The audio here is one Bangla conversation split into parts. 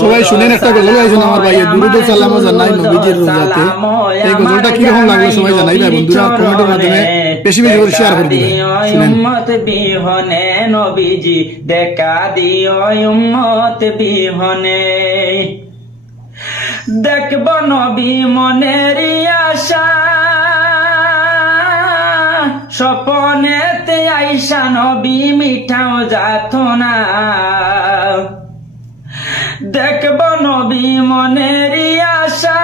সবাই শুনেন একটা গজল গাইছেন আমার ভাই, দুরুদ ও সালাম জানাই নবীজির রোজাতে। এই গজলটা কি রকম লাগলো সবাই জানাইবে বন্ধুরা, কমেন্টের মাধ্যমে বেশি বেশি করে শেয়ার করে দিবেন। শুনেন। উম্মত বিহনে নবীজি দেখা দিও উম্মত বিহনে, দেখব নবী মনের আশা, স্বপনেতে আইসা নবী মিঠাও যাত না, দেখব নবী মনের আশা,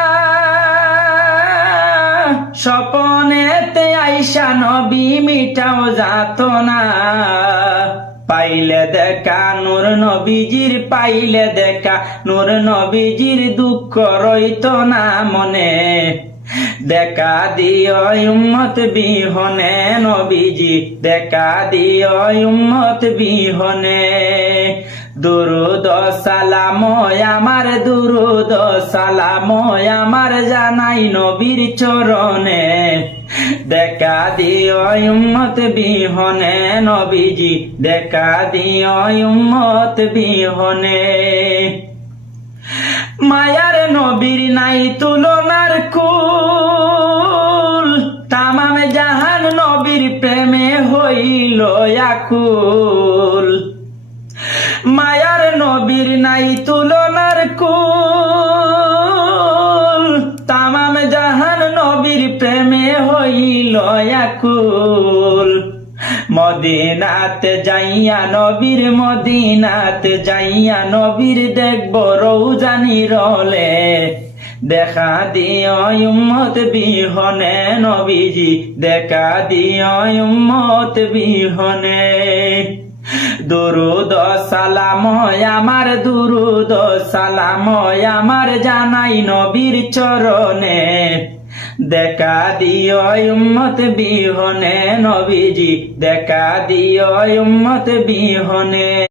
স্বপনেতে আইসা নবী মিঠাও যাত না, পাইলে দেখা নূর নবীজির, পাইলে দেখা নূর নবীজির, দুঃখ রইত না মনে, দেখা দিও উম্মত বিহনে নবীজি, দেখা দিও উম্মত বিহনে। দুরুদ সালাম আমার, দুরুদ সালাম আমার জানাই নবীর চরণে, দেখা দিও উম্মত বিহনে নবীজি, দেখা দিও উম্মত বিহনে। মায়ার নবীর নাই তুলনার কুল, তামাম জাহান নবীর প্রেমে হইল আকুল, মায়ার নবীর নাই তুলনার কুল, তামাম জাহান নবীর প্রেমে হইল আকুল, মদিনাতে যাইয়া নবীর, মদিনাতে যাইয়া নবীর দেখব রৌজানি রলে, দেখা দিও উম্মত বিহনে নবীজি, দেখা দিও উম্মত বিহনে। দুরুদ সালাম আমার, দুরুদ সালাম আমার জানাই নবীর চরণে, দেখা দিও উম্মত বিহনে নবীজি, দেখা দিও উম্মত বিহনে।